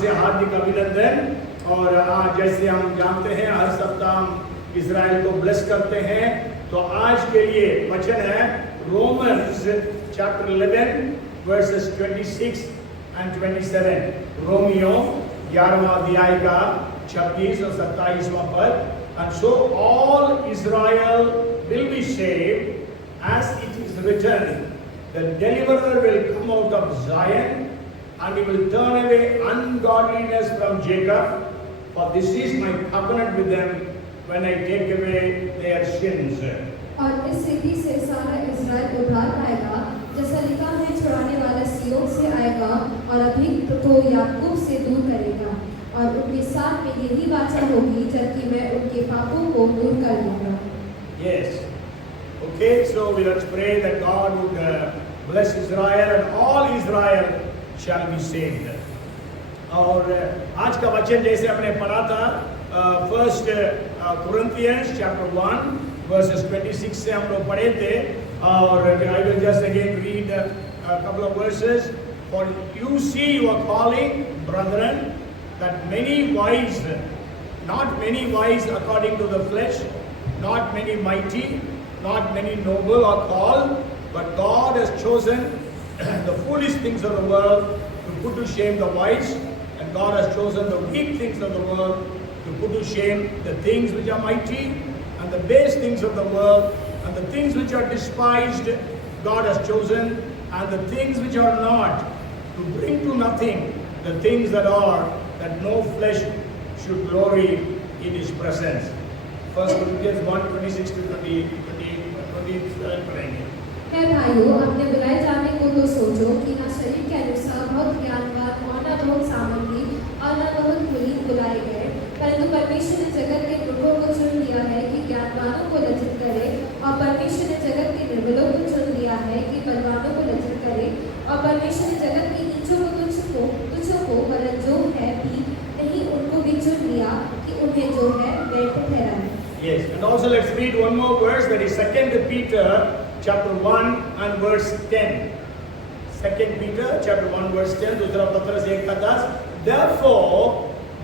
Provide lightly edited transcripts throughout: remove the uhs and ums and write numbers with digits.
से हार्दिक अभिनंदन। और आज जैसे हम जानते हैं हर सप्ताह हम इजराइल को ब्लेस करते हैं, तो आज के लिए वचन है रोमन्स चैप्टर 11 वर्सेस 26 एंड 27। रोमियो 11वां अध्याय का 26 और 27वां पद। And so all Israel will be saved, as it is written, the deliverer will come out of Zion, and he will turn away ungodliness from Jacob, for this is my covenant with them when I take away their sins. और इस रीति से सारा इस्राएल उद्धार पाएगा, जैसा लिखा है, छुड़ाने वाला सिय्योन से आएगा और अभियुक्त को याकूब से दूर करेगा, और उनके साथ में यही वाचा होगी जबकि मैं उनके पापों को दूर कर लूंगा। Yes. Okay, so we let's pray that God would bless Israel and all Israel shall be saved. और आज का वचन जैसे हमने पढ़ा था, फर्स्ट Corinthians chapter 1 verses 26 से हम लोग पढ़े थे, और I will just again read a couple of verses. For you see your calling, brethren, that many wise, not many wise according to the flesh, not many mighty, not many noble are called, but God has chosen the foolish things of the world to put to shame the wise, and God has chosen the weak things of the world to put to shame the things which are mighty, and the base things of the world, and the things which are despised God has chosen, and the things which are not, to bring to nothing the things that are, that no flesh should glory in his presence. First Corinthians 1:26 to 27 पढ़ेंगे। हे भाइयों, अपने बुलाए जाने को तो सोचो कि न शरीर के अनुसार बहुत ज्ञानवान और न बहुत सामर्थी और न बहुत पुनीत बुलाए गए, परंतु परमेश्वर ने जगत के मूर्खों को चुन लिया है कि ज्ञानवानों को लज्जित करे, और परमेश्वर ने जगत के निर्बलों को चुन लिया है कि बलवानों को लज्जित करे, और परमेश्वर ने जगत के नीचों को तुच्छों को वरन जो है भी नहीं उनको भी चुन लिया कि उन्हें जो है व्यर्थ ठहराए। Yes, and also let's read one more verse, that is 2 Peter chapter 1 and verse 10. 2 Peter chapter 1 verse 10, दूसरा पत्र से 1:10. Therefore,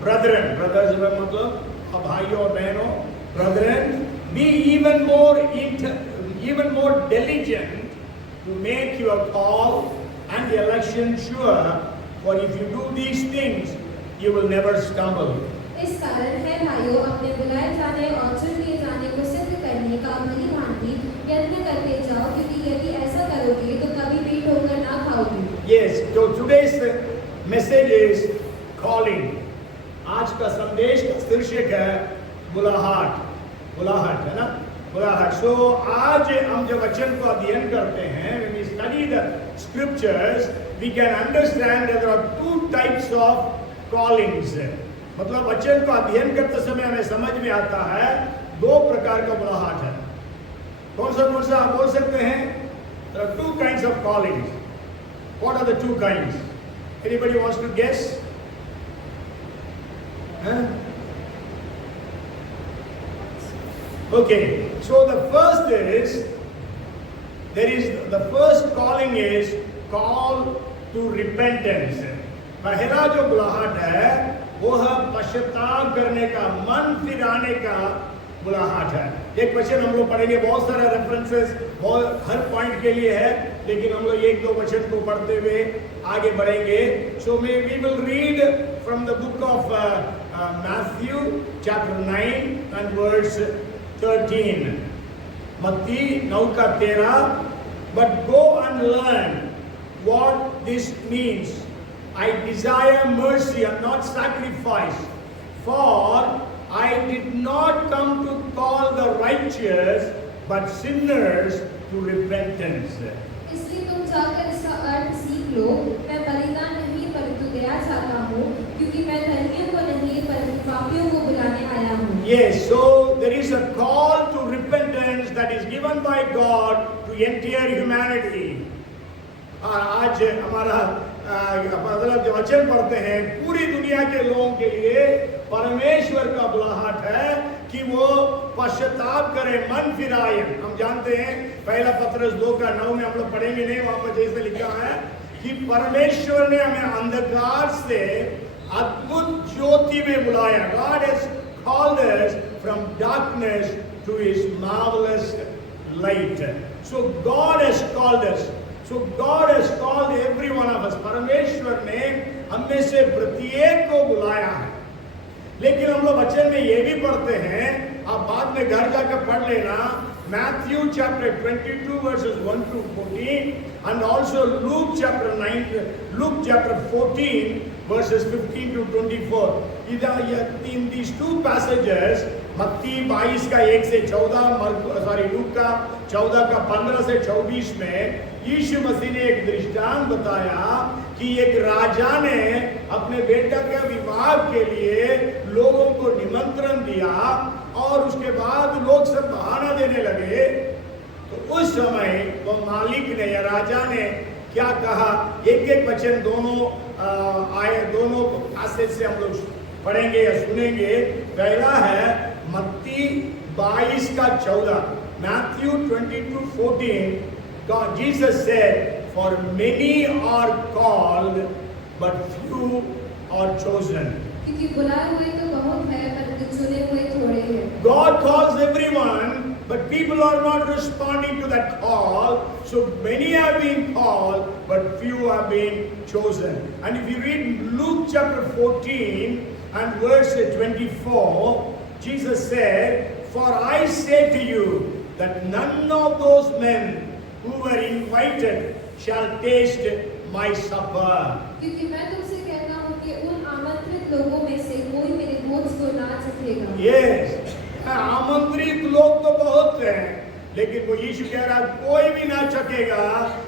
brethren, brothers मतलब भाइयों और बहनों, brethren, be even more diligent to make your call and the election sure, for if you do these things, you will never stumble. इस कारण है भाइयों, अपने बुलाए जाने और चुन लिए जाने को सिद्ध करने का भली भांति यत्न करते जाओ, क्योंकि यदि ऐसा करोगे तो कभी भी ठोकर ना खाओगे। Yes, so today's message is calling. आज का संदेश का शीर्षक है बुलाहट, है ना, बुलाहट। So आज हम जब वचन को अध्ययन करते हैं, when we study the scriptures, we can understand that there are two types of callings. मतलब वचन को अध्ययन करते समय हमें समझ में आता है दो प्रकार का बुलाहट है। कौन सा आप बोल सकते हैं? There are two kinds of callings. What are the two kinds? Anybody wants to guess? Huh? Okay, so the first calling is call to repentance. पहला जो बुलाहट है वो है पश्चाताप करने का, मन फिराने का बुलाहट है। एक वचन हम लोग पढ़ेंगे, बहुत सारे रेफरेंसेस हर पॉइंट के लिए है, लेकिन हम लोग एक दो वचन को पढ़ते हुए आगे बढ़ेंगे। So we will read from the book of Matthew chapter 9 and verse 13। मत्ती 9:13। But go and learn what this means, I desire mercy and not sacrifice, for I did not come to call the righteous, but sinners to repentance. इसलिए तुम जाकर इसका अर्थ सीख लो, मैं बलिदान नहीं परंतु दया चाहता हूँ, क्योंकि मैं धर्मियों को नहीं परंतु पापियों को बुलाने आया हूँ। Yes, so there is a call to repentance that is given by God to entire humanity. आज हमारा मतलब जो वचन पढ़ते हैं, पूरी दुनिया के लोगों के लिए परमेश्वर का बुलाहट है कि वो पश्चाताप करें, मन फिराए। हम जानते हैं पहला पत्रस 2:9 में हम लोग पढ़ेंगे नहीं, वहां पर जैसे लिखा है कि परमेश्वर ने हमें अंधकार से अद्भुत ज्योति में बुलाया. God has called us from darkness to His marvelous light. So God has called us. So God has called every one of us. परमेश्वर ने हम में से प्रत्येक को बुलाया है. लेकिन हम लोग वचन में ये भी पढ़ते हैं, आप बाद में घर जाकर पढ़ लेना, Matthew chapter 22 verses 1 to 14 and also Luke chapter 14 verses 15 to 24. In these two passages, मत्ती 22 का 1 से 14, लूक का 14 का 15 से 24 में यीशु मसीह ने एक दृष्टांत बताया कि एक राजा ने अपने बेटा के विवाह के लिए लोगों को निमंत्रण दिया और उसके बाद लोग सब बहाना देने लगे. तो उस समय वो मालिक ने या राजा ने क्या कहा, एक एक वचन दोनों पैसेज से हम लोग पढ़ेंगे या सुनेंगे. पहला है मत्ती 22 का 14, Matthew 22:14. God, Jesus said, "For many are called, but few are chosen." क्योंकि बुलाए हुए तो बहुत है परंतु चुने हुए थोड़े हैं. God calls everyone, but people are not responding to that call. So many have been called, but few have been chosen. And if you read Luke chapter 14 and verse 24, Jesus said, "For I say to you that none of those men who were invited shall taste my supper." क्योंकि मैं तुमसे कहता हूँ कि उन आमंत्रित लोगों में से कोई मेरे भोज को ना चखेगा. Yes, आमंत्रित लोग तो बहुत हैं, लेकिन वो यीशु कह रहा कोई भी ना चखेगा,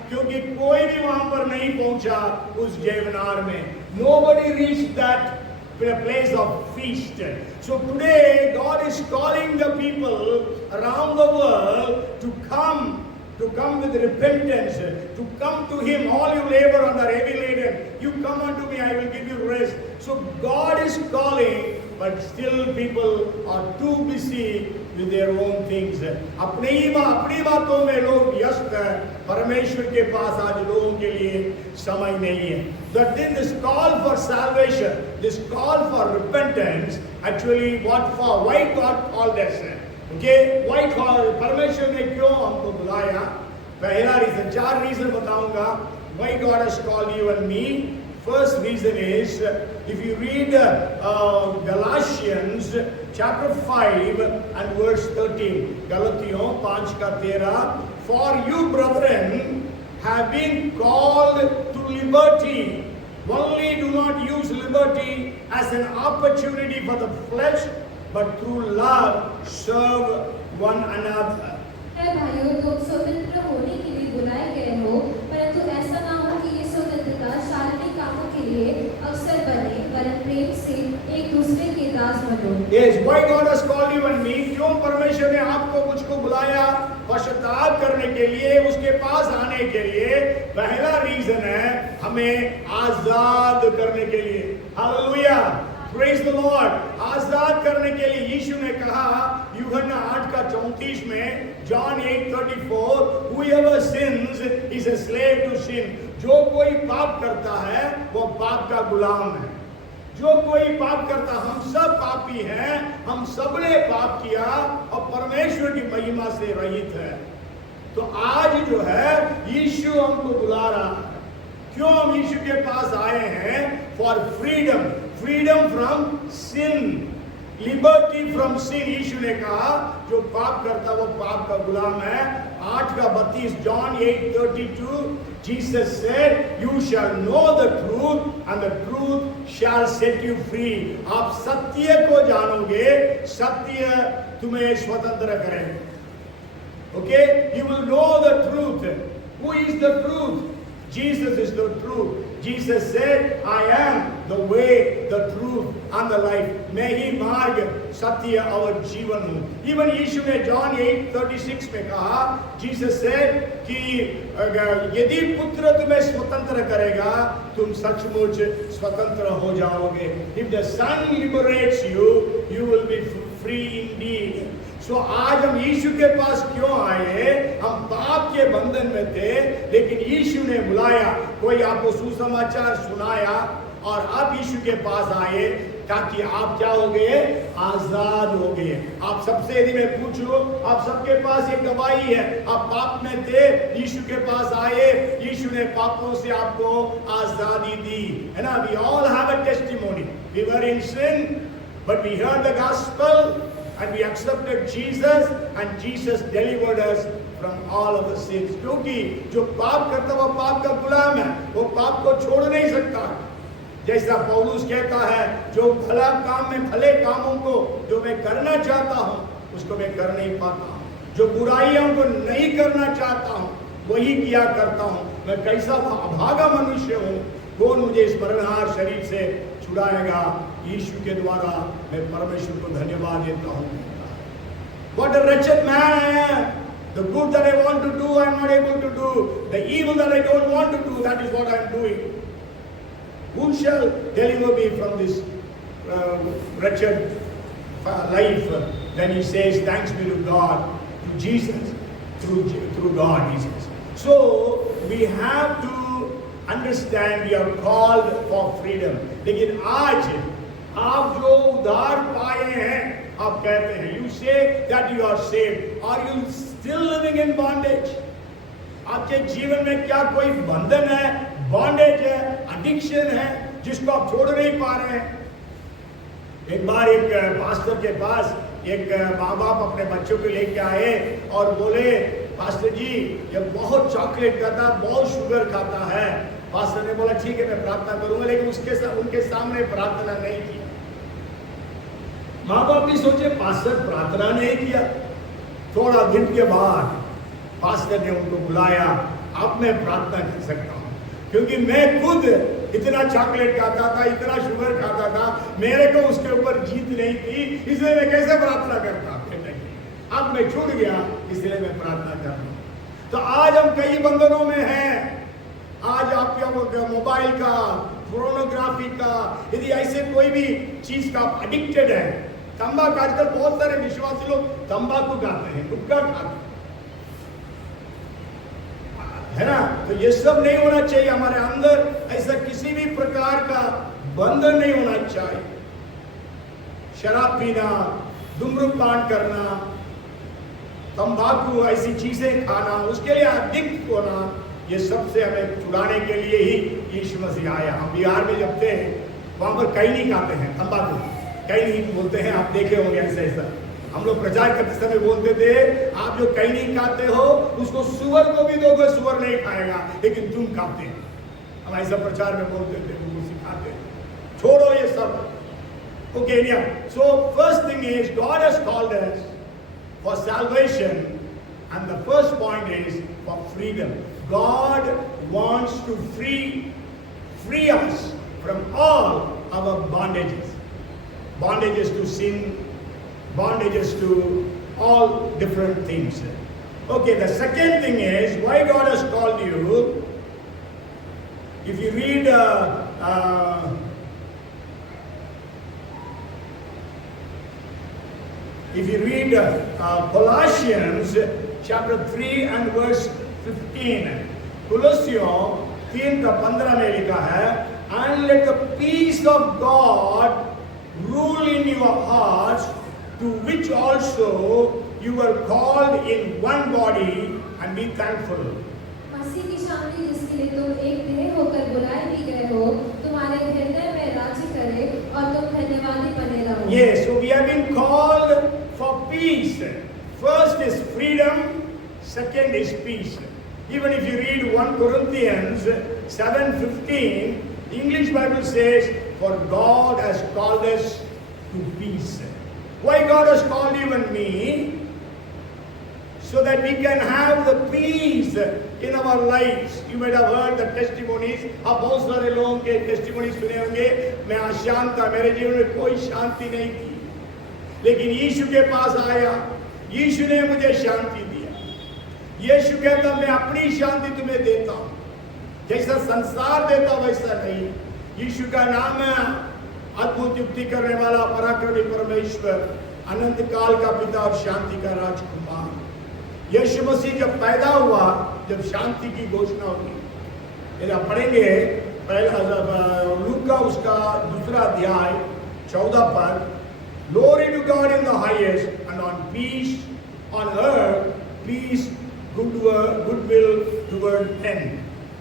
क्योंकि कोई भी वहां पर नहीं पहुंचा उस जेवनार में. Nobody reached that place of feast. So today God is calling the people around the world to come with repentance, to come to Him. All you labor and are heavy laden, you come unto me, I will give you rest. So God is calling, but still people are too busy with their own things. अपनी बातों में लोग व्यस्त हैं. परमेश्वर के पास आज लोगों के लिए समय नहीं है. That then this call for salvation, this call for repentance, actually why God called us? Okay, why call? परमेश्वर ने क्यों हमको बुलाया? पहला रीजन, 4 रीजन बताऊंगा why God has called you and me. First reason is, if you read Galatians chapter 5 and verse 13, गलतियों 5 का 13, "For you brethren have been called to liberty, only do not use liberty as an opportunity for the flesh, but through love serve one another." है भाइयों, तुम स्वतंत्र होने के लिए बुलाए गए हो, परंतु ऐसा ना हो कि ये स्वतंत्रता शारीरिक कामों के लिए अवसर बने, वरन प्रेम से एक दूसरे के दास बनो. Yes, why God has called you and me? क्यों परमेश्वर ने आपको मुझको बुलाया? पश्चाताप करने के लिए, उसके पास आने के लिए. पहला रीजन है हमें आजाद करने के लिए. Hallelujah, praise the Lord. आजाद करने के लिए यीशु ने कहा यूहन्ना 8 का 34 में, John 8:34, "Whoever sins is a slave to sin." जो कोई पाप करता है वो पाप का गुलाम है. जो कोई पाप करता, हम सब पापी हैं, हम सबने पाप किया और परमेश्वर की महिमा से रहित है. तो आज जो है यीशु हमको बुला रहा है. क्यों हम यीशु के पास आए हैं? For freedom from sin, liberty from sin. यीशु ने कहा जो पाप करता वो पाप का गुलाम है. 8 का 32, John 8:32, Jesus said, "You shall know the truth, and the truth shall set you free." आप सत्य को जानोगे, सत्य तुम्हें स्वतंत्र करेगा. Okay, you will know the truth. Who is the truth? Jesus is the truth. Jesus said, "I am the way, the truth and the life." मैं ही मार्ग, सत्य और जीवन हूँ. Even यीशु ने John 8:36 में कहा, Jesus said कि यदि पुत्र तुम्हें स्वतंत्र करेगा, तुम सचमुच स्वतंत्र हो जाओगे. If the Son liberates you, you will be free indeed. So आज हम यीशु के पास क्यों आए? हम पाप के बंधन में थे, लेकिन यीशु ने बुलाया. कोई आपको सुसमाचार सुनाया, और आप यीशु के पास आए ताकि आप क्या हो गए, आजाद हो गए। आप सबसे यदि मैं पूछूं, आप सबके पास एक गवाही है, आप पाप में थे, यीशु के पास आए, यीशु ने पापों से आपको आजादी दी, है ना। We all have a testimony, we were in sin but we heard the gospel and we accepted Jesus and Jesus delivered us from all of the sins। क्योंकि जो पाप करता वो पाप का गुलाम है, वो पाप को छोड़ नहीं सकता। जैसा पौलुस कहता है, जो भला काम में भले कामों को जो मैं करना चाहता हूँ उसको मैं कर नहीं पाता हूँ, जो बुराइयों को नहीं करना चाहता हूँ वही किया करता हूँ। मैं कैसा अभागा मनुष्य हूँ, कौन मुझे इस मरणहार शरीर से छुड़ाएगा। यीशु के द्वारा मैं परमेश्वर को धन्यवाद देता हूँ। What a wretched man I am! The good that I want to do, I am not able to do. The evil that I don't want to do, that is what I am doing. Who shall deliver me from this wretched life? Then he says, thanks be to God, to Jesus, through God, he says. So we have to understand we are called for freedom। लेकिन आज आप जो उद्धार पाए हैं, आप कहते हैं, you say that you are saved, are you still living in bondage? आपके जीवन में क्या कोई बंधन है, बॉन्डेज है, एडिक्शन है जिसको आप छोड़ नहीं पा रहे हैं? एक बार एक पास्टर के पास एक माँ बाप अपने बच्चों को लेके आए और बोले, पास्टर जी ये बहुत चॉकलेट खाता, बहुत शुगर खाता है। पास्टर ने बोला ठीक है मैं प्रार्थना करूंगा, लेकिन उनके सामने प्रार्थना नहीं की। माँ बाप भी सोचे पास्टर प्रार्थना नहीं किया। थोड़ा दिन के बाद पास्टर ने उनको बुलाया, अब मैं प्रार्थना कर सकता हूँ, क्योंकि मैं खुद इतना चॉकलेट खाता था, इतना शुगर खाता था, मेरे को उसके ऊपर जीत नहीं थी, इसलिए मैं कैसे प्रार्थना करता। अब मैं छूट गया, इसलिए मैं प्रार्थना कर रहा हूँ। तो आज हम कई बंधनों में हैं। आज आपके मोबाइल का, फोर्नोग्राफी का, यदि ऐसे कोई भी चीज का एडिक्टेड है, तंबाकू, आजकल बहुत सारे विश्वासी लोग तंबाकू खाते हैं, गुटखा खाते हैं, है ना। तो ये सब नहीं होना चाहिए हमारे अंदर। ऐसा किसी भी प्रकार का बंधन नहीं होना चाहिए। शराब पीना, धूम्रपान करना, तंबाकू, ऐसी चीजें खाना, उसके लिए एडिक्ट होना, ये सबसे हमें छुड़ाने के लिए ही यीशु मसीह आया। हम बिहार में जब थे वहां पर कई नहीं खाते हैं, तंबाकू कई नहीं बोलते हैं, आप देखे होंगे ऐसा ऐसा। हम लोग प्रचार करते समय बोलते थे, आप जो कई नहीं खाते हो उसको सुअर को भी दोगे, सुअर नहीं खाएगा, लेकिन तुम खाते हो। हम ऐसा प्रचार में बोलते थे, वो सिखाते। छोड़ो ये सब। Okay, yeah. So first thing is God has called us for salvation, and the first point is for freedom. God wants to free us from all our bondages. Bondages to sin, bondages to all different things. Okay, the second thing is why God has called you. If you read Colossians chapter 3 and verse 15, कुलोसियों 3 का 15 में लिखा है, and let the peace of God rule in your hearts, to which also you were called in one body, and be thankful। मसीह की शांति जिसके लिए तुम एक देह होकर बुलाए भी गए हो, तुम्हारे हृदय में राज्य करे और तुम धन्यवादी बने रहो। Yes, so we have been called for peace. First is freedom, second is peace. Even if you read 1 Corinthians 7:15, the English Bible says, for God has called us to peace. Why God has called you and me? So that we can have the peace in our lives. You might have heard the testimonies. आप बहुत सारे लोगों के testimonies सुने होंगे, मैं अशांत था, मेरे जीवन में कोई शांति नहीं थी, लेकिन यीशु के पास आया, यीशु ने मुझे शांति दिया। यीशु कहता मैं अपनी शांति तुम्हें देता हूँ, जैसा संसार देता वैसा नहीं। यीशु का नाम है अद्भुत युक्ति करने वाला, पराक्रमी परमेश्वर, अनंत काल का पिता और शांति का राजकुमार। यीशु मसीह जब पैदा हुआ, जब शांति की घोषणा हुई, यदि आप पढ़ेंगे पहला लूका उसका दूसरा अध्याय 14 पद, Glory to God in the highest and on peace on earth, peace, goodwill toward men.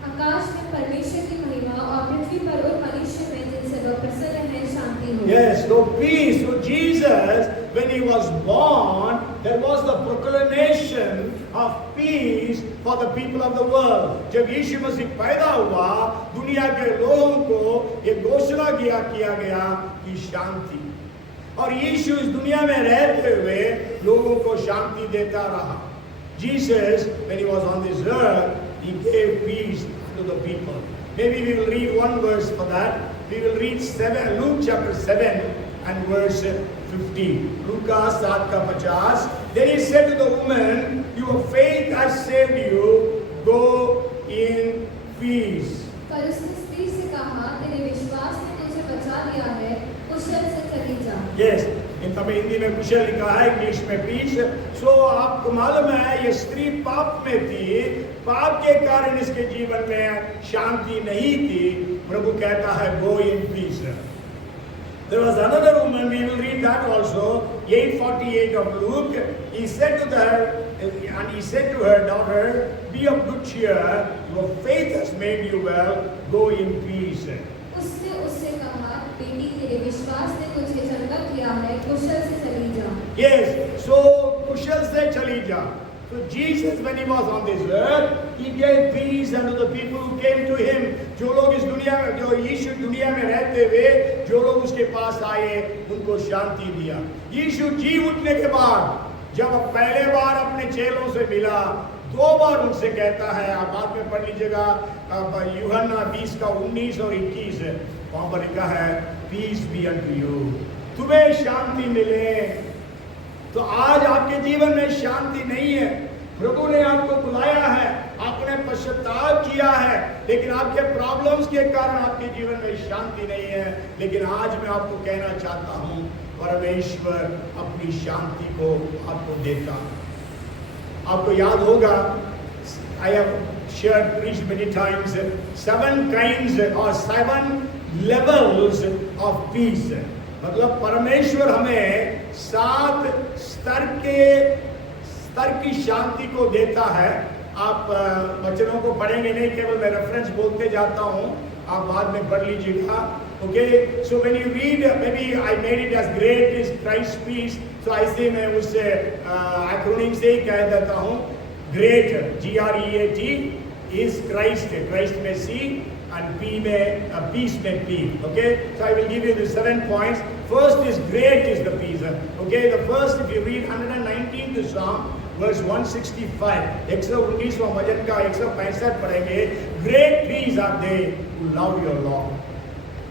आकाश में परमेश्वर की महिमा और पृथ्वी पर उन मनुष्य में जिनसे वह प्रसन्न है शांति हो। Yes, so peace. So Jesus, when he was born, there was the proclamation of peace for the people of the world. जब यीशु मसीह पैदा हुआ, दुनिया के लोगों को ये घोषणा किया गया कि शांति, और यीशु इस दुनिया में रहते हुए लोगों को शांति देता रहा. Jesus, when he was on this earth, he gave peace to the people. Maybe we will read one verse for that. We will read Luke chapter 7 and verse 50. Luka 7:50. Then he said to the woman, your faith has saved you, go in peace. पर उसने स्त्री से कहा, तेरे विश्वास ने तुझे बचा लिया है, कुशल से चली जा. Yes, इन तब हिंदी में कुशल लिखा है, इंग्लिश में पीस. सो आपको मालूम है ये स्त्री पाप में थी, पाप के कारण इसके जीवन में शांति नहीं थी. प्रभु कहता है go in peace. There was another woman, we will read that also, 8:48 of Luke. He said to her, daughter, be of good cheer, your faith has made you well, go in peace. उसने उससे कहा, बेटी तेरे विश्वास ने तुझे चंगा किया है, कुशल से चली जा. Yes, so कुशल से चली जा. So Jesus, when he was on this earth, he gave peace unto the people who came to him. जो लोग इस दुनिया में, जो यीशु दुनिया में रहते हुए, जो लोग उसके पास आए, उनको शांति दिया. यीशु जी उठने के बाद जब पहले बार अपने चेलों से मिला, 2 बार उनसे कहता है, आप बाद में पढ़ लीजिएगा, यूहन्ना 20 का 19 और 21, वहां पर लिखा है पीस बी अनटू यू, तुम्हें शांति मिले. तो आज आपके जीवन में शांति नहीं है. प्रभु ने आपको बुलाया है, आपने पश्चाताप किया है, लेकिन आपके प्रॉब्लम्स के कारण आपके जीवन में शांति नहीं है. लेकिन आज मैं आपको कहना चाहता हूं, परमेश्वर अपनी शांति को आपको देता. आपको याद होगा, I have shared preached many times 7 kinds or 7 levels of peace. मतलब परमेश्वर हमें 7 स्तर की शांति को देता है. आप वचनों को पढ़ेंगे नहीं, केवल मैं रेफरेंस बोलते जाता हूं, आप बाद में पढ़ लीजिएगा. Okay, so when you read, maybe I made it as great is Christ's peace, so I say मैं उस एक्रोनिम से ही कह देता हूँ, great GREAT is Christ, Christ में C and P में peace में P. Okay, so I will give you the 7 points. First is great is the peace. Okay, the first, if you read 119th Psalm verse 165, 119वां भजन का 165 पढ़ेंगे. Great peace are they who love your law.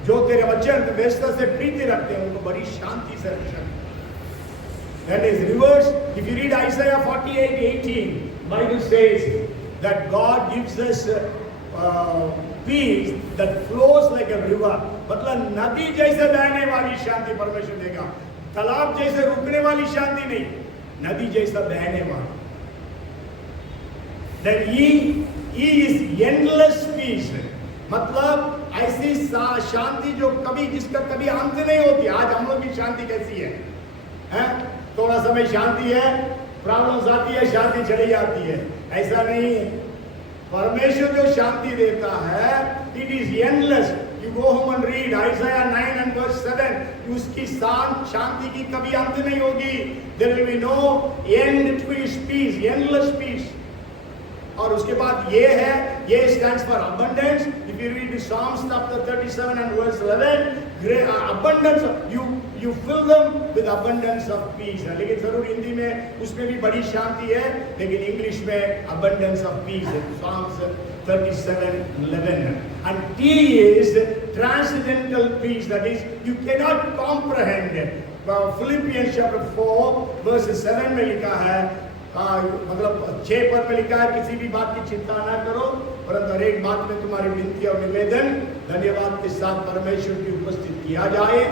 जो तेरे वचन व्यवस्था से प्रीति रखते हैं, उनको बड़ी शांति से रक्षा. That is reverse. If you read Isaiah 48:18, Bible says that God gives us peace that flows like a river. मतलब नदी जैसे बहने वाली शांति परमेश्वर देगा. तालाब जैसे रुकने वाली शांति नहीं, नदी जैसा बहने वाली. Then he is endless peace. मतलब ऐसी शांति जो कभी, जिसका कभी अंत नहीं होती. आज हम लोग की शांति कैसी है, हैं? थोड़ा समय शांति है, प्रॉब्लम्स आती है, शांति चली जाती है. ऐसा नहीं है. परमेश्वर जो शांति देता है, it is endless. You go home and read Isaiah 9 and verse 7. उसकी शांति की कभी अंत नहीं होगी. There will be no end to his peace, endless peace. और उसके बाद ये है, ये stands for abundance. If you read the Psalms chapter 37 and verse 11, abundance, you fill them with abundance of peace. लेकिन जरूर हिंदी में उसमें भी बड़ी शांति है, लेकिन इंग्लिश में abundance of peace. Psalms 37:11. And T is transcendental peace, that is you cannot comprehend. Philippians chapter 4 verse 7 में लिखा है, मतलब 6 पद में लिखा है, किसी भी बात की चिंता ना करो, परंतु हर एक बात में तुम्हारी विनती और निवेदन धन्यवाद के साथ परमेश्वर की उपस्थित किया जाए,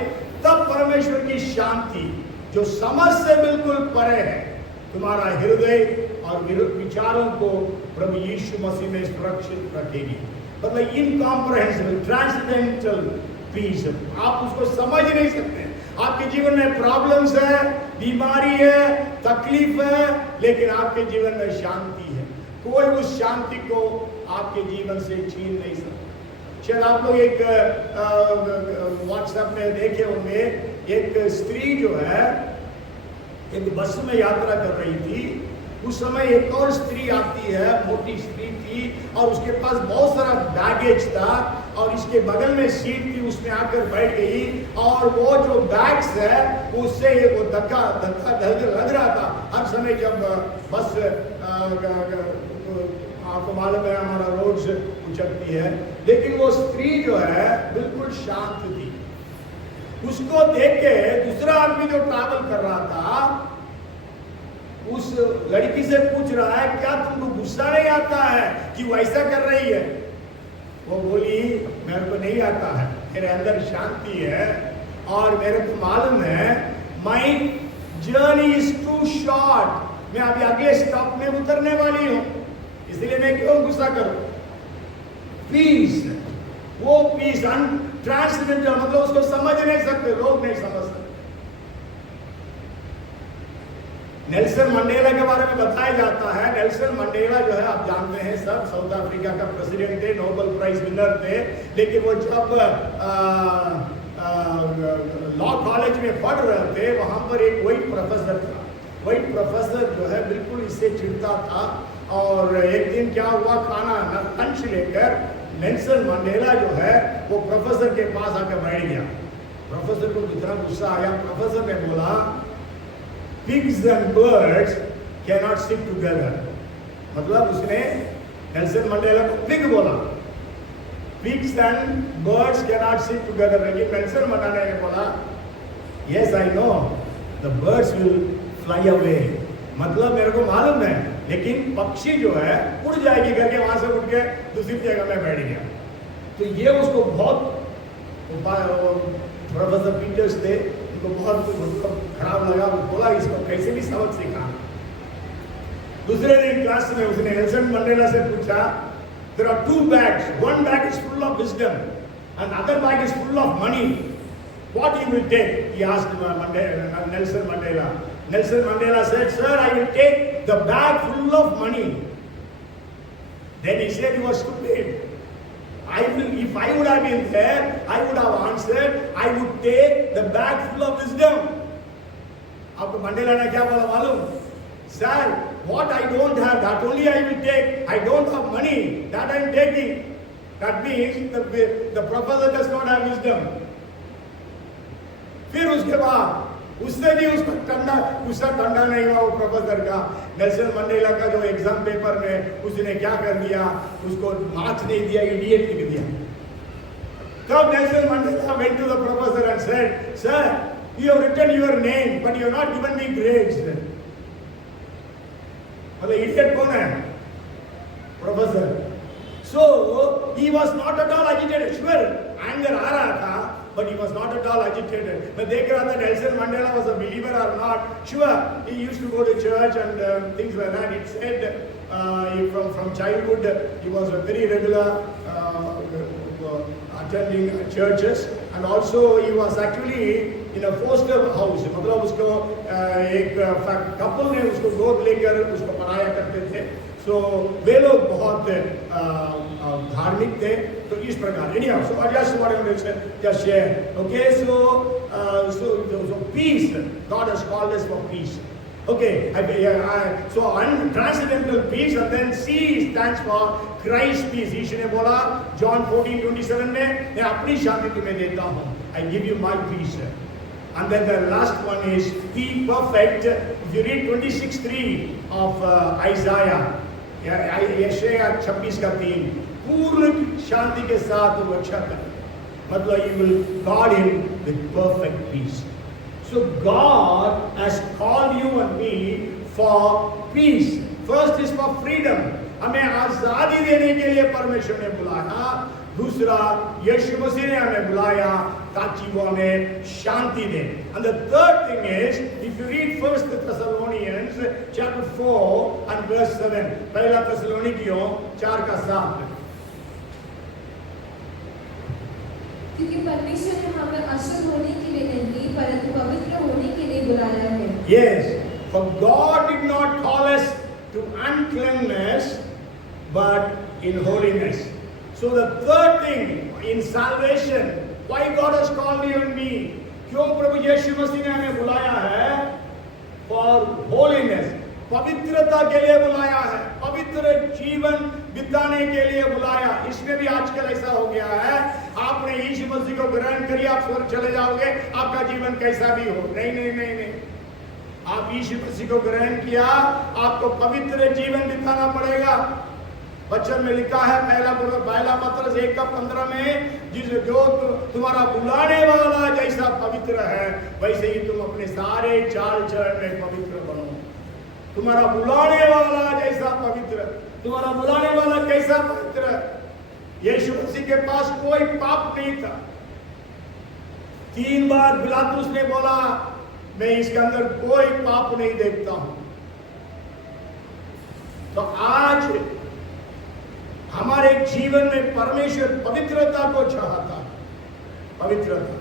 तब परमेश्वर की शांति जो समझ से बिल्कुल परे है, तुम्हारा हृदय और विचारों को प्रभु यीशु मसीह में सुरक्षित रखेगी. मतलब इनकॉम्प्रहेंसिबल, ट्रांसेंडेंटल पीस। आप उसको समझ नहीं सकते। आपके जीवन में प्रॉब्लम्स है, बीमारी है, तकलीफ है, लेकिन आपके जीवन में शांति है। कोई उस शांति को आपके जीवन से छीन नहीं सकता। शायद आप लोग एक व्हाट्सएप में देखे होंगे, एक स्त्री जो है एक बस में यात्रा कर रही थी। उस समय एक और स्त्री आती है, मोटी स्त्री थी, और उसके पास बहुत सारा बैगेज था, और इसके बगल में सीट थी, उसमें आकर बैठ गई, और वो जो बैग्स है उससे वो धक्का लग रहा था। हर समय जब बस आपको मालूम है हमारा रोड से उचकती है, लेकिन वो स्त्री जो है बिल्कुल शांत थी। उसको देख के दूसरा आदमी जो ट्रैवल कर रहा था उस लड़की से पूछ रहा है, क्या तुमको गुस्सा नहीं आता है कि वो ऐसा कर रही है? वो बोली, मेरे को नहीं आता है, मेरे अंदर शांति है, और मेरे को मालूम है my journey is too short, मैं अभी अगले स्टॉप में उतरने वाली हूं, इसलिए मैं क्यों गुस्सा करूं? पीस, वो पीस ट्रांसेंडेंटल, मतलब उसको समझ नहीं सकते, लोग नहीं समझ सकते। नेल्सन मंडेला के बारे में बताया जाता है। नेल्सन मंडेला जो है आप जानते हैं सब, साउथ अफ्रीका का प्रेसिडेंट थे, नोबेल प्राइज विनर थे, लेकिन वो जब लॉ कॉलेज में पढ़ रहे थे, वहां पर एक व्हाइट प्रोफेसर था। व्हाइट प्रोफेसर जो है बिल्कुल इससे चिढ़ता था, और एक दिन क्या हुआ, खाना लंच लेकर नेल्सन मंडेला जो है वो प्रोफेसर के पास आकर बैठ गया। प्रोफेसर को इतना गुस्सा आया, प्रोफेसर ने बोला, pigs and birds cannot sit together, मतलब उसने नेल्सन मंडेला को पिग बोला, pigs and birds cannot sit together, लेकिन नेल्सन मंडेला ने बोला, yes I know the birds will fly away, मतलब मेरे को मालूम है, लेकिन पक्षी जो है उड़ जाएगी करके वहां से उठ के दूसरी जगह में बैठ गया। तो ये उसको बहुत, प्रोफेसर पीटर्स थे, बहुत खराब लगा, बोला इसको कैसे भी सबक सीखा। दूसरे दिन क्लास में उसने नेल्सन मंडेला से पूछा, there are two bags, one bag is full of wisdom and other bag is full of money, what you will take? He asked Nelson Mandela. Nelson Mandela said, sir, I will take the bag full of money. Then he said, you are stupid. If I would have been there, I would have answered, I would take the bag full of wisdom. आपको Mandela ने क्या बोला मालूम? Sir, what I don't have, that only I will take. I don't have money, that I am taking. That means the professor does not have wisdom. फिर उसके बाद उससे भी उसको गुस्सा ठंडा नहीं हुआ वो प्रोफेसर का। नेल्सन मंडेला का जो एग्जाम पेपर में उसने क्या कर दिया, उसको मार्क्स नहीं दिया, इडियट लिख दिया। तब Nelson Mandela went to the professor and said, sir, you have written your name but you have not given me grades. मतलब इडियट कौन है? Professor. So he was not at all agitated. Sure, anger आ रहा था, but he was not at all agitated. मैं देख रहा था Nelson Mandela was a believer or not. Sure, he used to go to church and things like that. It said from childhood he was a very regular attending churches, and also he was actually in a foster house. मतलब उसको एक couple ने उसको गोद लेकर उसको पढ़ाया करते थे। So वे लोग बहुत धार्मिक थे। तो इस प्रकार anyhow, so I just wanted to just share. Okay, so peace, God has called us for peace. Okay, so transcendental peace, and then C stands for Christ peace. Ishu ने बोला John 14:27 में, मैं अपनी शांति तुम्हें देता हूँ, I give you my peace. And then the last one is be perfect. If you read 26:3 of Isaiah, यशायाह 26:3, पूर्ण शांति के साथ वो रक्षा कर, मतलब you will guard him with perfect peace. So God has called you and me for peace. First is for freedom. हमें आजादी देने के लिए परमेश्वर ने बुलाया। दूसरा, यीशु मसीह ने हमें बुलाया ताकि वो हमें शांति दे। And the third thing is, if you read 1 Thessalonians chapter 4 and verse 7, पहला थिस्सलुनीकियों 4 का 7, क्योंकि परमेश्वर ने हमें अशुद्ध होने के लिए नहीं परंतु पवित्र होने के लिए बुलाया है। Yes, for God did not call us to uncleanness, but in holiness. So the third thing in salvation, why God has called you and me? क्यों प्रभु यीशु मसीह ने हमें बुलाया है? For holiness, पवित्रता के लिए बुलाया है, पवित्र जीवन बिताने के लिए बुलाया। इसमें भी आजकल ऐसा हो गया है, आपने यीशु मसीह को ग्रहण करिए, आप स्वर्ग चले जाओगे, आपका जीवन कैसा भी हो। नहीं नहीं नहीं नहीं, आप यीशु मसीह को ग्रहण किया, आपको पवित्र जीवन बिताना पड़ेगा। वचन में लिखा है पहला पत्रस 1:15 में, जो तुम्हारा बुलाने वाला जैसा पवित्र है वैसे ही तुम अपने सारे चाल चलन में पवित्र बनो। तुम्हारा बुलाने वाला जैसा पवित्र, तुम्हारा बुलाने वाला कैसा पवित्र? यीशु मसीह के पास कोई पाप नहीं था। 3 बार पिलातुस ने बोला, मैं इसके अंदर कोई पाप नहीं देखता हूं। तो आज हमारे जीवन में परमेश्वर पवित्रता को चाहता है, पवित्रता।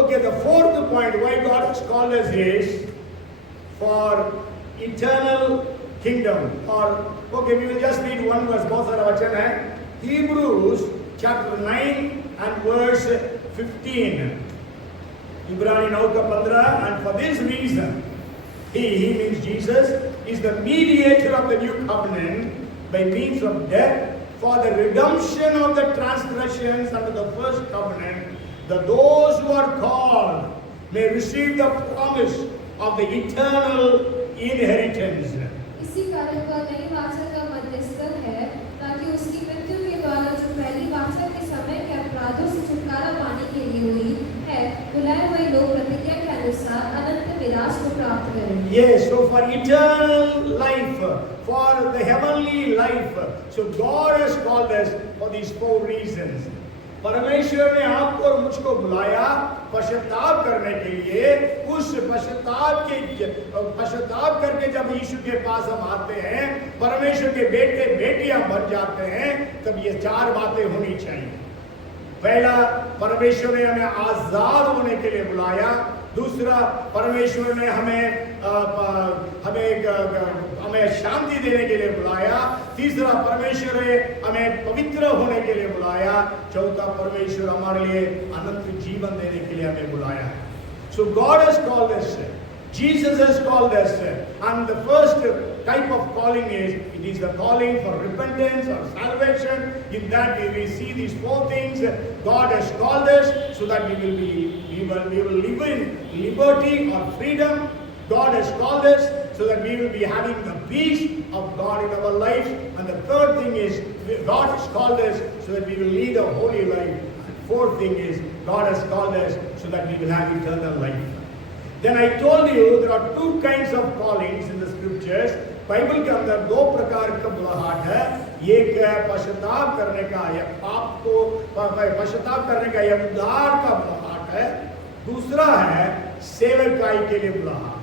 Okay, the fourth point why God has called us is for eternal kingdom. Or okay, we will just read one verse. बहुत सारा वचन है। Hebrews chapter 9 and verse 15. इब्रानी 9:15, and for this reason, he means Jesus, is the mediator of the new covenant by means of death for the redemption of the transgressions under the first covenant, that those who are called may receive the promise of the eternal inheritance. इसी कारण वह नई वाचा का मध्यस्थ है, ताकि उसकी मृत्यु के द्वारा जो पहली वाचा के समय के अपराधों से छुटकारा पाने के लिए हुई है, बुलाए हुए लोग प्रतिज्ञा के अनुसार अनंत विराज को प्राप्त करें। Yes, so for eternal life, for the heavenly life, so God has called us for these 4 reasons. परमेश्वर ने आपको और मुझको बुलाया पश्चाताप करने के लिए। उस पश्चाताप करके जब यीशु के पास हम आते हैं, परमेश्वर के बेटे बेटियां बन जाते हैं, तब ये 4 बातें होनी चाहिए। पहला, परमेश्वर ने हमें आजाद होने के लिए बुलाया। दूसरा, परमेश्वर ने हमें शांति देने के लिए बुलाया। तीसरा, परमेश्वर ने हमें पवित्र होने के लिए बुलाया। चौथा, परमेश्वर हमारे लिए अनंत जीवन देने के लिए हमें बुलाया है। So God has called us, Jesus has called us, and the first type of calling it is the calling for repentance or salvation. In that we see these 4 things. God has called us so that we will live in liberty or freedom. God has called us so that we will be having the peace of God in our lives. And the third thing is God has called us so that we will lead a holy life. And fourth thing is God has called us so that we will have eternal life. Then I told you there are 2 kinds of callings in the scriptures. Bible के अंदर 2 प्रकार का बुलाहट है। एक पश्चाताप करने का या पाप को पश्चाताप करने का या उद्धार का बुलाहट है। दूसरा है सेवकाई के लिए बुलाहट।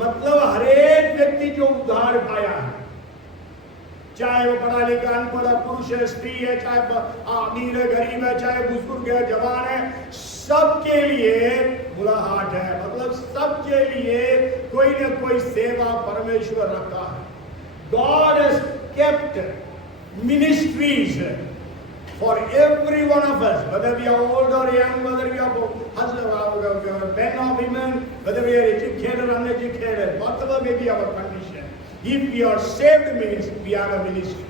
मतलब हर एक व्यक्ति जो उद्धार पाया है, चाहे वो पढ़ा लिखा अनपढ़ पुरुष है, स्त्री है, चाहे अमीर है, गरीब है, चाहे बुजुर्ग है, जवान है, सबके लिए बुलाहट है। मतलब सबके लिए कोई न कोई सेवा परमेश्वर रखा है। God has kept ministries for every one of us, whether we are old or young, whether we are men or women, whether we are educated or uneducated, whatever may be our condition. If we are saved means we have a ministry.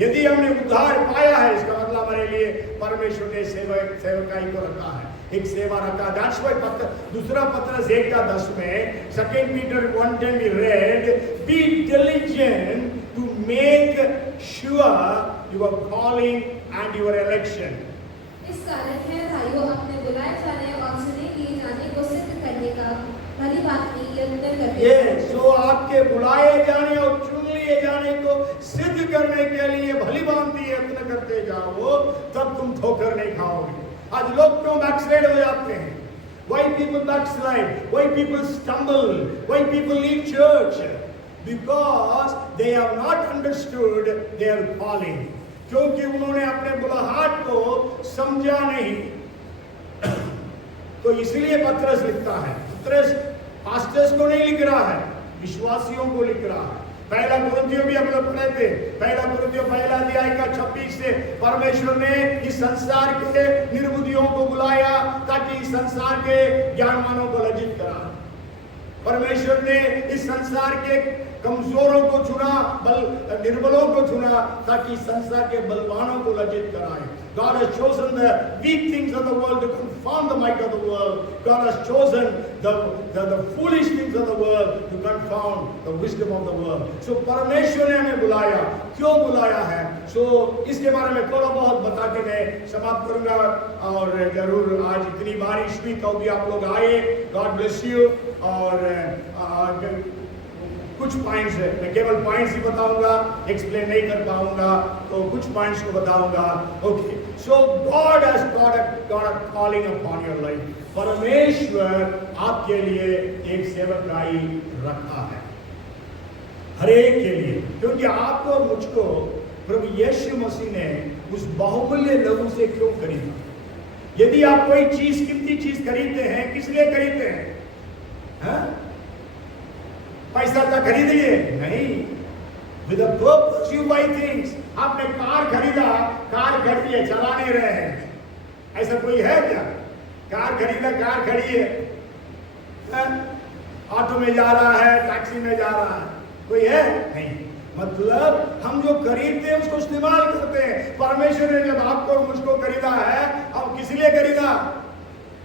यदि हमने उद्धार पाया है, इसका मतलब हमारे लिए परमेश्वर ने सेवकाई को रखा है, एक सेवा रखा। That's why दूसरा पत्रस 1:10 में 2 Peter 1:10 we read, be diligent to make sure your calling and your election. इस कारण है भाइयों, अपने बुलाए जाने और चुने लिए जाने को सिद्ध करने का भली बात में यत्न करते हैं। So आपके बुलाए जाने और चुन लिए जाने को सिद्ध करने के लिए भली भांति यत्न करते जाओ, तब तुम ठोकर नहीं खाओगे। आज लोग क्यों बैकस्लाइड हो जाते हैं? Why people backslide? Why people stumble? Why people leave church? Because they have not understood their calling. क्योंकि उन्होंने अपने बुलाहट को समझा नहीं। तो इसलिए पत्रस लिखता है। पत्रस पास्टर्स को नहीं लिख रहा है, विश्वासियों को लिख रहा है। पहला कुरिन्थियों भी हम लोग पढ़े थे, पहला कुरिन्थियों पहला अध्याय का 26 से परमेश्वर ने इस संसार के निर्बुद्धियों को बुलाया ताकि इस संसार के ज्ञानवानों को लज्जित कराए। परमेश्वर ने इस संसार के कमजोरों को चुना, निर्बलों को चुना ताकि संसार के बलवानों को लज्जित कराए। God has chosen the weak things of the world to confound the might of the world. God has chosen the foolish things of the world to confound the wisdom of the world. So परमेश्वर ने हमें बुलाया, क्यों बुलाया है? So इसके बारे में थोड़ा बहुत बता के मैं समाप्त करूंगा। और जरूर आज इतनी बारिश हुई तो भी आप लोग आए, God bless you। और कुछ पॉइंट्स है, मैं केवल पॉइंट्स ही बताऊंगा, एक्सप्लेन नहीं कर पाऊंगा, तो कुछ पॉइंट्स को बताऊंगा। Okay, so God has got a calling upon your life. परमेश्वर आपके लिए एक सेवकाई रखा है, हर एक के लिए, क्योंकि आपको और मुझको प्रभु यीशु मसीह ने उस बहुमूल्य लहू से क्यों खरीदा? यदि आप कोई चीज, कितनी चीज खरीदते हैं, किस लिए खरीदते हैं? पैसा का खरीद लिए नहीं, with a purpose you buy things. आपने कार खरीदा, कार खड़ी है, चला नहीं रहे हैं, ऐसा कोई है क्या? कार खरीदा, कार खड़ी है, ऑटो में जा रहा है, टैक्सी में जा रहा है, कोई है? नहीं। मतलब हम जो खरीदते हैं उसको इस्तेमाल करते हैं। परमेश्वर ने जब आपको और मुझको खरीदा है, अब किस लिए खरीदा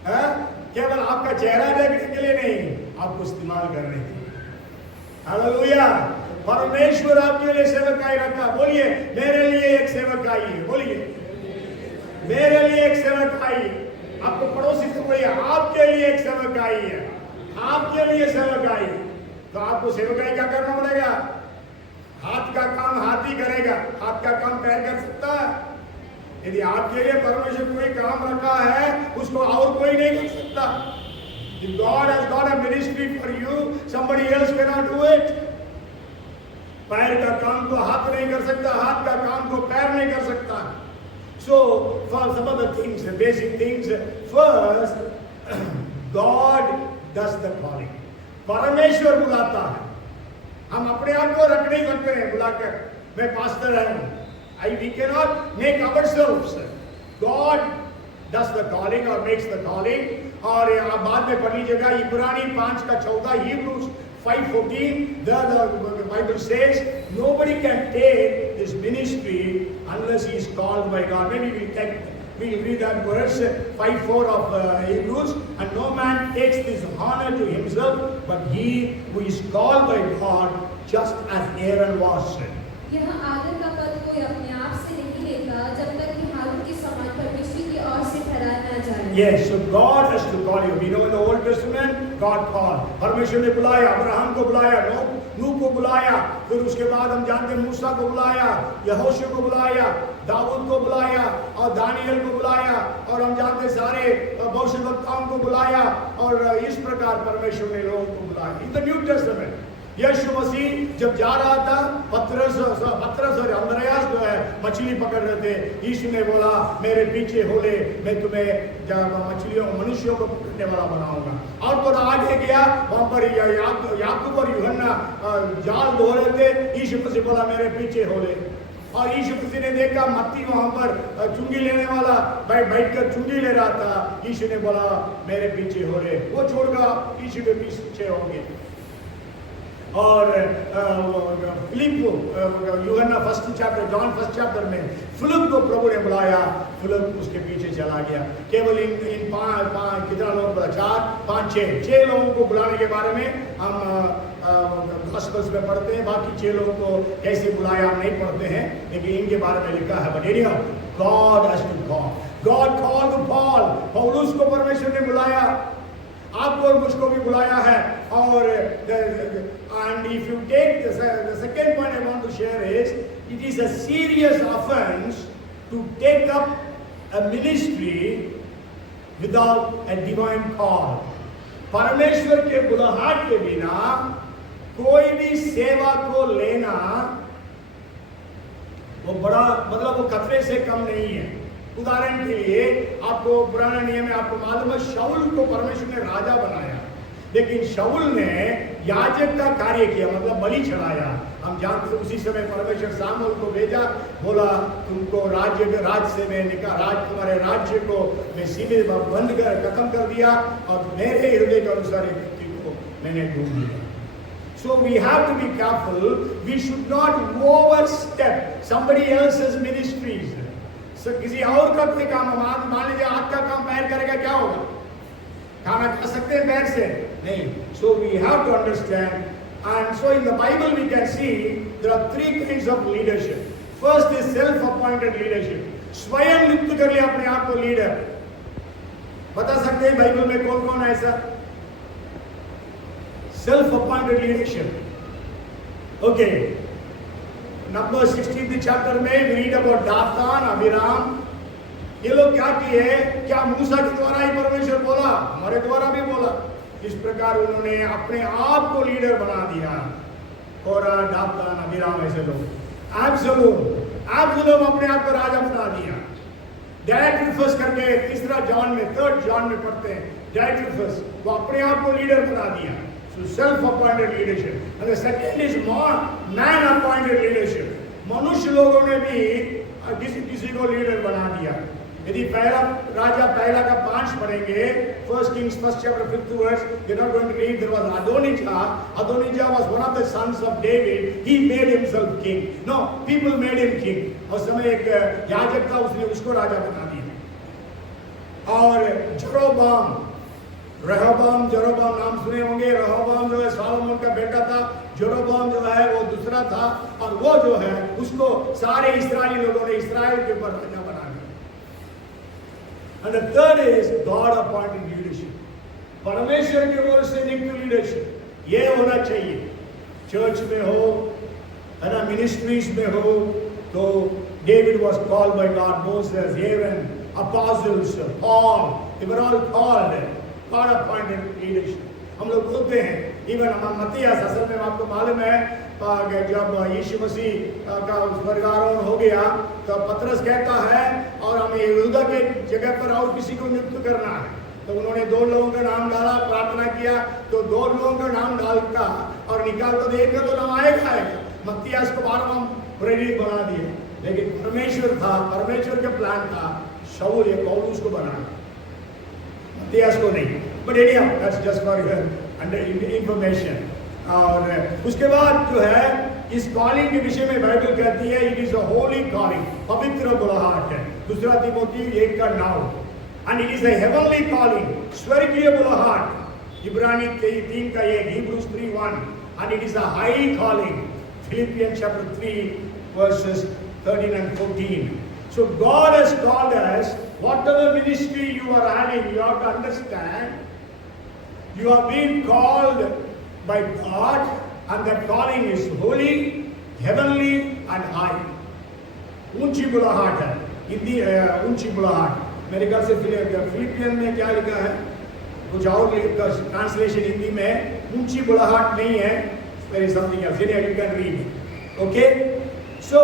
है? केवल आपका चेहरा देखने के लिए नहीं, आपको इस्तेमाल करने के लिए। हालेलुया। परमेश्वर आपके लिए सेवकाई रखा। बोलिए, मेरे लिए एक सेवकाई है। बोलिए, मेरे लिए एक सेवकाई। आपको पड़ोसी से बोलिए, आपके लिए एक सेवकाई है, आपके लिए सेवकाई। तो आपको सेवकाई क्या करना पड़ेगा? हाथ का काम हाथ ही करेगा, हाथ का काम पैर कर सकता है? यदि आपके लिए परमेश्वर कोई काम रखा है, उसको और कोई नहीं कर सकता। If God has got a ministry for you, somebody else cannot do it. पैर का काम को हाथ नहीं कर सकता, हाथ का काम को पैर नहीं कर सकता। So, for some of the things, the basic things, first, God does the calling. परमेश्वर बुलाता है, हम अपने आप को रख नहीं सकते हैं बुलाकर, मैं पास्टर हूँ। We cannot make ourselves. God does the calling or makes the calling. और आप बाद में पढ़ लीजिएगा, इब्रानी 5:14, Hebrews 5:14, the Bible says nobody can take this ministry unless he is called by God. Maybe we'll read that verse 5:4 of Hebrews. And no man takes this honor to himself, but he who is called by God, just as Aaron was. यह आदर का पद कोई अपने आप से नहीं लेता जब तक कि हारून के समान परमेश्वर की ओर से ठहराया न जाए। Yes, so God has to call you. We know in the Old Testament, God called. परमेश्वर ने बुलाया, अब्राहम को बुलाया, नूह को बुलाया, फिर उसके बाद हम जानते हैं मूसा को बुलाया, यहोशू को बुलाया, दाऊद को बुलाया और दानियल को बुलाया, और हम जानते हैं सारे भविष्यवक्ताओं को बुलाया, और इस प्रकार परमेश्वर ने लोगों को बुलाया। In the New Testament, यीशु मसीह जब जा रहा था, पतरस और अंद्रयास जो है मछली पकड़ रहे थे, यीशु ने बोला, मेरे पीछे हो ले, मैं तुम्हें मछलियों मनुष्यों को पकड़ने वाला बनाऊंगा। और तो आगे गया, वहां पर याकूब और यूहन्ना जाल धो रहे थे, यीशु मसीह बोला, मेरे पीछे हो ले। और यीशु मसीह ने देखा मत्ती वहां पर चुंगी लेने वाला बैठकर चुंगी ले रहा था, यीशु ने बोला, मेरे पीछे हो ले। वो छोड़कर यीशु के पीछे हो गए। और फिलिप को, यूहन्ना 1st chapter, John 1st chapter में फिलिप को प्रभु ने बुलाया, फिलिप उसके पीछे चला गया। केवल इन पांच कितना लोगों को? 6 लोगों को बुलाने के बारे में हम गॉस्पेल्स में पढ़ते हैं, बाकी 6 लोगों को कैसे बुलाया हम नहीं पढ़ते हैं, लेकिन इनके बारे में लिखा है। But anyhow, God has to call. God called Paul, पौलुस को परमेश्वर ने बुलाया, आपको और मुझको भी बुलाया है। और and if you take the second point I want to share is, it is a serious offense to take up a ministry without a divine call. परमेश्वर के बुलाहट के बिना कोई भी सेवा को लेना वो बड़ा मतलब वो खतरे से कम नहीं है। उदाहरण के लिए आपको पुराना नियम में आपको मालूम है, शाऊल को परमेश्वर ने राजा बनाया, लेकिन शाऊल ने याजक का कार्य किया, मतलब बलि चढ़ाया। हम जानते उसी समय परमेश्वर सामुएल को भेजा, बोला तुमको राज से मैं तुम्हारे राज्य को मैं सीधे बंद कर खत्म कर दिया और मेरे हृदय के अनुसार एक व्यक्ति को मैंने ढूंढ लिया। So we have to be careful. We should not overstep somebody else's ministries. So किसी और का कोई काम, मान लीजिए आपका काम पैर करेगा, क्या होगा? खाना खा सकते हैं पैर से? नहीं. So we have to understand. And so in the Bible we can see there are three kinds of leadership. First is self-appointed leadership. स्वयं नियुक्त कर लिया अपने आप को लीडर. बता सकते हैं बाइबल में कौन कौन है ऐसा? Self-appointed leadership. Okay. Number 16th chapter में we read about Dathan, Abiram. ये लोग क्या किए? क्या मूसा के द्वारा ही परमेश्वर बोला? हमारे द्वारा भी बोला. इस प्रकार उन्होंने अपने आप को लीडर बना दिया. कोरा, दातान, अबीराम ऐसे लोग. एब्सलोम अपने आप को राजा बना दिया. डायट्रिफस करके तीसरा जॉन में, 3rd जॉन में पढ़ते हैं. डायट्रिफस वो अपने आप को लीडर बना दिया. So self-appointed leadership. And the second is more man-appointed leadership. मनुष्य लोगों ने भी किसी को लीडर बना दिया. यदि राजा पहला का 5 पढ़ेंगे, 1 Kings 1st chapter 5th verse, you're not going to read. There was Adonijah. Adonijah was one of the sons of David. He made himself king. No, people made him king. उस समय एक याजक था, उसने उसको राजा बना दिया. और रेहोबाम नाम सुने होंगे. रेहोबाम जो है सोलोमन का बेटा था. जेरोबाम जो है वो दूसरा था, और वो जो है उसको सारे इस्राएली लोगों ने इस्राएल के ऊपर राजा बना दिया. And the third is God appointed leadership. परमेश्वर की ओर से नियुक्त लीडरशिप ये होना चाहिए. चर्च में हो, है ना, मिनिस्ट्रीज में हो, तो David was called by God, Moses, Aaron, apostles, Paul, they were all called. God appointed leadership. हम लोग बोलते हैं, इवन मत्तियास, असल में आपको मालूम है जब यीशु मसीह का स्वर्गारोहण हो गया तो पतरस कहता है और हमें यहूदा के जगह पर और किसी को नियुक्त करना है. तो उन्होंने 2 लोगों का नाम डाला, प्रार्थना किया, तो 2 लोगों का नाम डालता और निकाल तो एक का तो नाम आएगा. मत्तियास को 12वां प्रेरित बना दिया, लेकिन परमेश्वर के प्लान था शाऊल या पौलुस को बनाना, मत्तियास को नहीं. But anyhow that's just for your information. और उसके बाद जो है इस कॉलिंग के विषय में बाइबल कहती है it is a Holi calling, पवित्र बुलाहट है. 2 तीमुथी 1 का 9. And it is a heavenly calling, स्वर्गीय बुलाहट. इब्रानी 3 का 1, Hebrews 3:1. And it is a high calling, Philippians chapter 3 verses 13 and 14. So God has called us. Whatever ministry you are having, you have to understand you are being called by God, and that calling is holy, heavenly and high. ऊंची बुलाहट है. हिंदी ऊंची बुलाहट, मेरे ख्याल से Philippian में क्या लिखा है, कुछ और ट्रांसलेशन हिंदी में ऊंची बुलाहट नहीं है. There is something else. You can read. Okay? So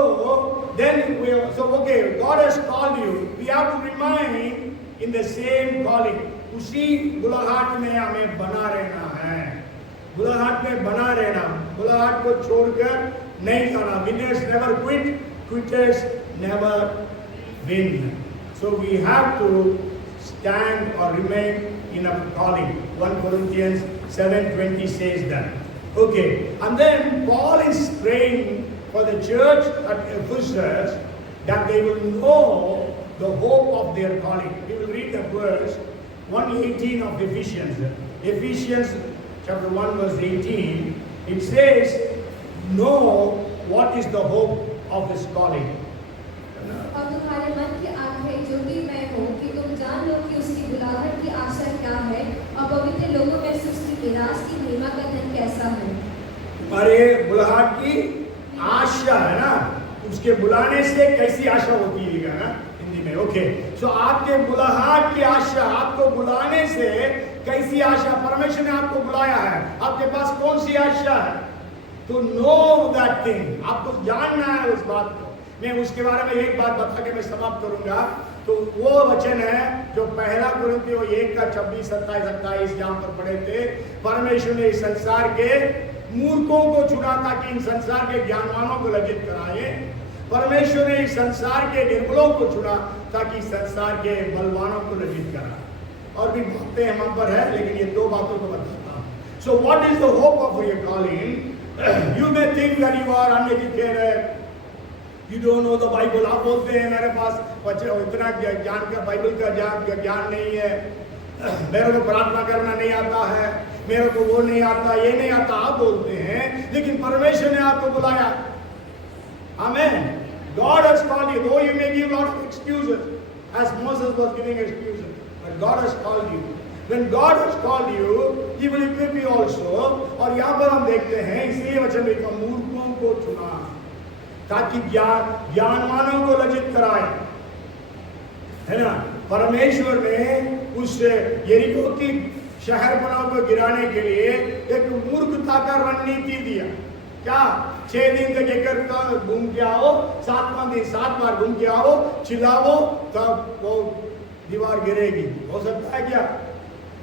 then okay, God has called you. We have to remain in the same calling. उसी बुलाहट में हमें बना रहना है. बुलाहट में बना रहना, बुलाहट को छोड़कर नहीं जाना. Winners never quit, quitters never win. So we have to stand or remain in a calling. 1 Corinthians 7:20 says that. Okay, and then Paul is praying for the church at Ephesus that they will know the hope of their calling. We will read the verse 1:18 of Ephesians. Ephesians chapter 1 verse 18. It says, know what is the hope of this calling. और तुम्हारे मन की आंखें जो कि मैं हूँ कि तुम जान लो कि उसकी बुलाहट की आशा क्या है और पवित्र लोगों में उसकी मिरास की महिमा का धन कैसा है. अरे बुलाहट की आशा है ना, उसके बुलाने से कैसी आशा होती है ना हिंदी में. ओके, सो आपके बुलाहट की आशा, आपको बुलाने से कैसी आशा, परमेश्वर ने आपको बुलाया है, आपके पास कौन सी आशा है. तो नो दैट थिंग, आपको जानना है उस बात को. मैं उसके बारे में एक बात बता के मैं समाप्त करूंगा। तो वो वचन है जो पहला कुरिन्थियों 1 का 26, 27, 28 जहां पर पढ़े थे, परमेश्वर ने इस संसार के मूर्खों को चुना ताकि इन संसार के ज्ञानवानों को लज्जित कराए। परमेश्वर ने इस संसार के निर्बलों को चुना ताकि संसार के बलवानों को लज्जित कराए। और भी बातें वहां पर है, लेकिन ये दो बातों को बताता हूं। So what is the hope of your calling? You may think that you are uneducated, you don't know the Bible. आप बोलते हैं मेरे पास इतना ज्ञान का बाइबल का ज्ञान नहीं है, मेरे को प्रार्थना करना नहीं आता है, मेरे को वो नहीं आता, ये नहीं आता, आप बोलते हैं। लेकिन परमेश्वर ने आपको बुलाया। आमेन। God has called you, though you may give lot of excuses, as Moses was giving excuses, but God has called you. When God has called you, He will equip you also. और यहाँ पर हम देखते हैं, इसलिए वचन लिखा, मूर्खों को चुना ताकि ज्ञानवानों को लज्जित कराए, है ना। परमेश्वर ने उस यरीको की शहरपनाह को गिराने के लिए एक मूर्खता का रणनीति दिया। क्या? 6 दिन तक एक घूम के आओ, 7वां दिन 7 बार घूम के आओ, चिल्लाओ, तब वो दीवार गिरेगी। हो सकता है क्या?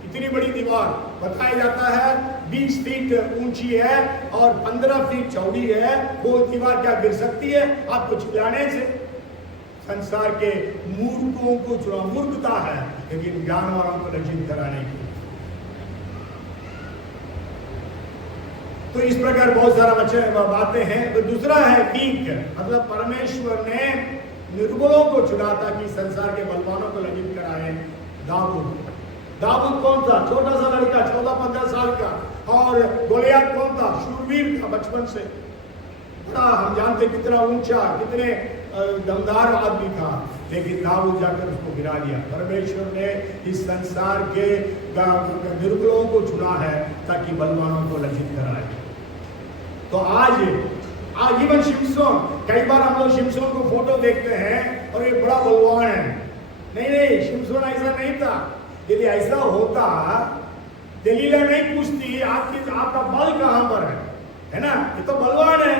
इतनी बड़ी दीवार बताया जाता है 20 फीट ऊंची है और 15 फीट चौड़ी है। वो दीवार क्या गिर सकती है आपको चिल्लाने से? संसार के मूर्खों को चुना, मूर्खता है, लेकिन ज्ञानवानों को लज्जित कराने की। तो इस प्रकार बहुत सारा बातें हैं। तो दूसरा है ठीक, मतलब परमेश्वर ने निर्बलों को चुना ताकि संसार के बलवानों को लज्जित कराए। दाऊद कौन था? छोटा सा लड़का, 14-15 साल का। और गोलियत कौन था? शूरवीर था बचपन से, बड़ा, हम जानते कितना ऊंचा, कितने दमदार आदमी था, लेकिन दाऊद जाकर उसको गिरा दिया। परमेश्वर ने इस संसार के निर्बलों को चुना है ताकि बलवानों को लज्जित कराए। तो आज इवन शिमशोन, कई बार हम लोग शिमशोन को फोटो देखते हैं और ये बड़ा बलवान है। नहीं, शिमशोन ऐसा नहीं था। यदि ऐसा होता, दलीला नहीं पूछती आपका बल कहां पर है ना? ये तो बलवान है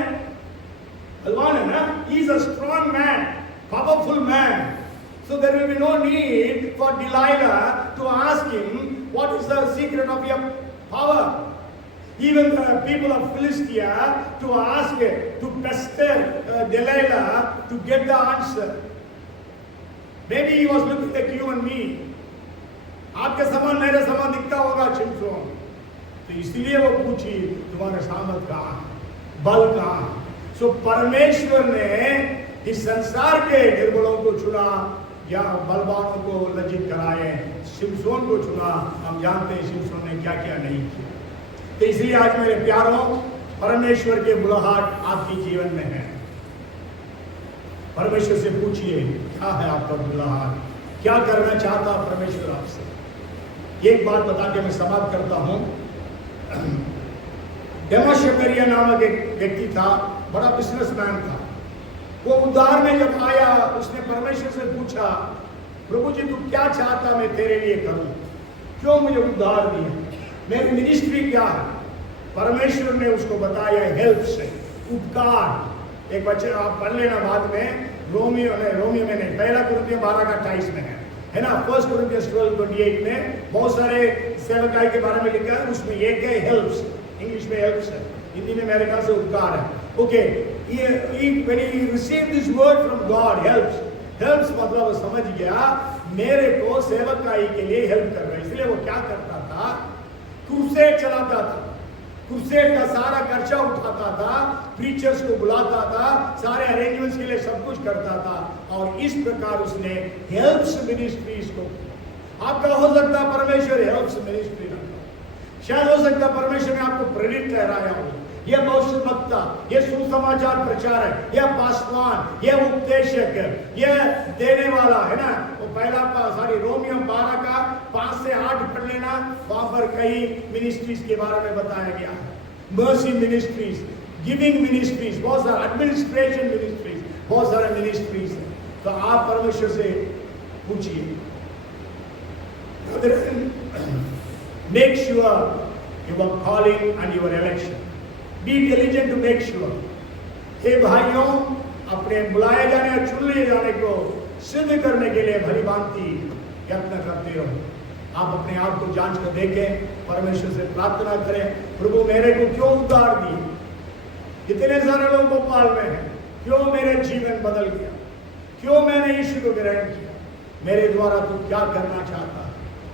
ना। He is a strong man, powerful man. So there will be no need for Delilah to ask him what is the secret of your power. Even the people of Philistia to ask, to pester Delilah to get the answer. Maybe he was looking like you and me. आपके समान मेरे समान दिखता होगा शिमशोन, तो इसलिए वो पूछी तुम्हारा सामर्थ कहाँ, बल कहाँ। सो परमेश्वर ने इस संसार के निर्बलों को चुना या बलवानों को लज्जित कराए। शिमशोन को चुना। हम जानते हैं शिमशोन ने क्या क्या नहीं किया। तो इसलिए आज मेरे प्यारों, परमेश्वर के बुलाहट आपके जीवन में है। परमेश्वर से पूछिए क्या है आपका बुलाहट, क्या करना चाहता परमेश्वर आपसे। एक बात बता के मैं समाप्त करता हूं। डेमास शकरिया नामक एक व्यक्ति था, बड़ा बिजनेसमैन था। वो उद्धार में जब आया, उसने परमेश्वर से पूछा, प्रभु जी तू क्या चाहता मैं तेरे लिए करूं, क्यों मुझे उद्धार दिया, मेरी मिनिस्ट्री क्या है। परमेश्वर ने उसको बताया हेल्प से, उपकार। एक बच्चे आप पढ़ लेना बाद में, रोमियो में नहीं, पहला कुरिन्थियों 12 का 28 में है ना। 1 Corinthians 12:28 में बहुत सारे सेवकाई के बारे में लिखा है, उसमें एक है हेल्प्स, इंग्लिश में हेल्प्स है, हिंदी में मेरे ख्याल से उपकार है। Okay, when he received this word from God, helps मतलब समझ गया मेरे को सेवकाई के लिए हेल्प कर रहा है। इसलिए वो क्या करता था, क्रूसेड चलाता था, क्रूसेड का सारा खर्चा उठाता था, प्रीचर्स को बुलाता था, सारे अरेंजमेंट्स के लिए सब कुछ करता था। और इस प्रकार उसने हेल्प्स मिनिस्ट्रीज को, आपका हो सकता है परमेश्वर हेल्प्स मिनिस्ट्री रखा, शायद हो सकता है परमेश्वर ने आपको प्रेरित ठहराया हो, यह भविष्यवक्ता, यह सुसमाचार प्रचारक, यह पासवान, यह उपदेशक, यह देने वाला, है ना। वो पहला रोमियो 12 का 5 से 8 पढ़ लेना, वहां पर कई मिनिस्ट्रीज के बारे में बताया गया है। मर्सी मिनिस्ट्रीज, गिविंग मिनिस्ट्रीज, बहुत सारा एडमिनिस्ट्रेशन मिनिस्ट्रीज, बहुत सारे मिनिस्ट्रीज है। तो आप परमेश्वर से पूछिए। Make sure your calling and your election. Be diligent to make sure. हे भाइयों, अपने बुलाए जाने और चुन लिए जाने को सिद्ध करने के लिए भली भांति यत्न करते रहो। आप अपने आप को जांच कर देखें, परमेश्वर से प्रार्थना करें, प्रभु मेरे को क्यों उद्धार दी? इतने सारे लोग भोपाल में हैं, क्यों मेरे जीवन बदल गया? क्यों मैंने यीशु को ग्रहण किया? मेरे द्वारा तू क्या करना चाहता?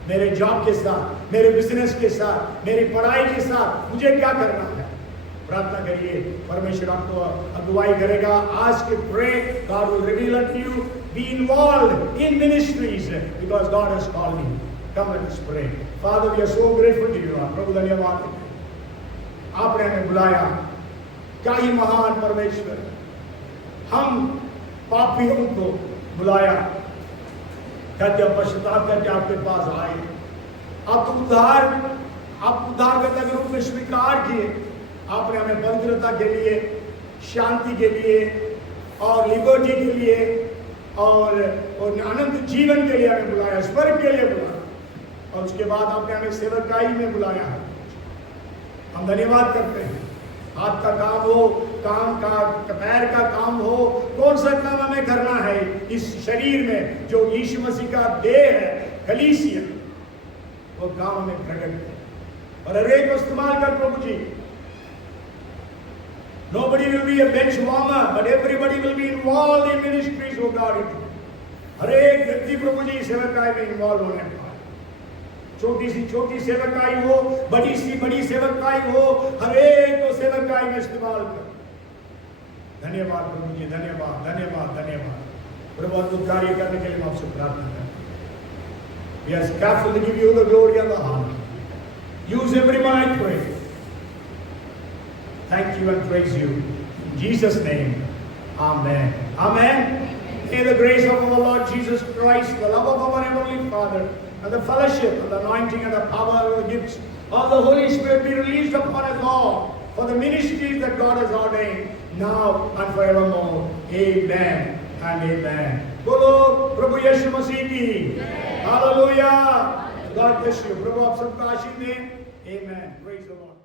मेरे जॉब के साथ, मेरे बिजनेस के साथ, मेरी पढ़ाई के साथ मुझे क्या करना है? प्रार्थना करिए, परमेश्वर आपको अगुवाई करेगा। आज के pray, God will reveal unto you, be involved in ministries because God has called you. Come let us pray. Father, we are so grateful to you. प्रभु धन्यवाद, आपने हमें बुलाया। क्या ही महान परमेश्वर, हम पापियों को बुलाया, कहते पश्चाताप करके आपके पास आए। आप उद्धारकर्ता के रूप में स्वीकार किए। आपने हमें पवित्रता के लिए, शांति के लिए और लिबर्टी के लिए और अनंत जीवन के लिए हमें बुलाया, स्वर्ग के लिए बुलाया, और उसके बाद आपने हमें सेवकाई में बुलाया है। हम धन्यवाद करते हैं। हाथ का काम हो, काम का पैर का काम हो, कौन सा काम हमें करना है इस शरीर में जो यीशु मसीह का देह है, कलीसिया, वो काम हमें प्रकट है और हर एक को इस्तेमाल कर प्रभु जी। Nobody will be a bench warmer, but everybody will be involved in ministries, oh God. हर एक व्यक्ति प्रभु जी सेवकाई में इन्वॉल्व होने पाए। छोटी सी छोटी सेवकाई हो, बड़ी सी बड़ी सेवकाई हो, हर एक को सेवकाई में इस्तेमाल कर। धन्यवाद प्रभु जी, धन्यवाद धन्यवाद धन्यवाद। प्रभु अद्भुत कार्य करने के लिए हम आपसे प्रार्थना करते हैं। We are careful to give you the glory and the honor. Use everyone, I pray. Thank you and praise you. In Jesus' name, amen. Amen. May the grace of our Lord Jesus Christ, the love of our Heavenly Father, and the fellowship and the anointing and the power of the gifts of the Holy Spirit be released upon us all for the ministries that God has ordained now and forevermore. Amen and amen. बोलो प्रभु यीशु मसीह की hallelujah. God bless you. प्रभु आप सबका आशीष दे। Amen. Praise the Lord.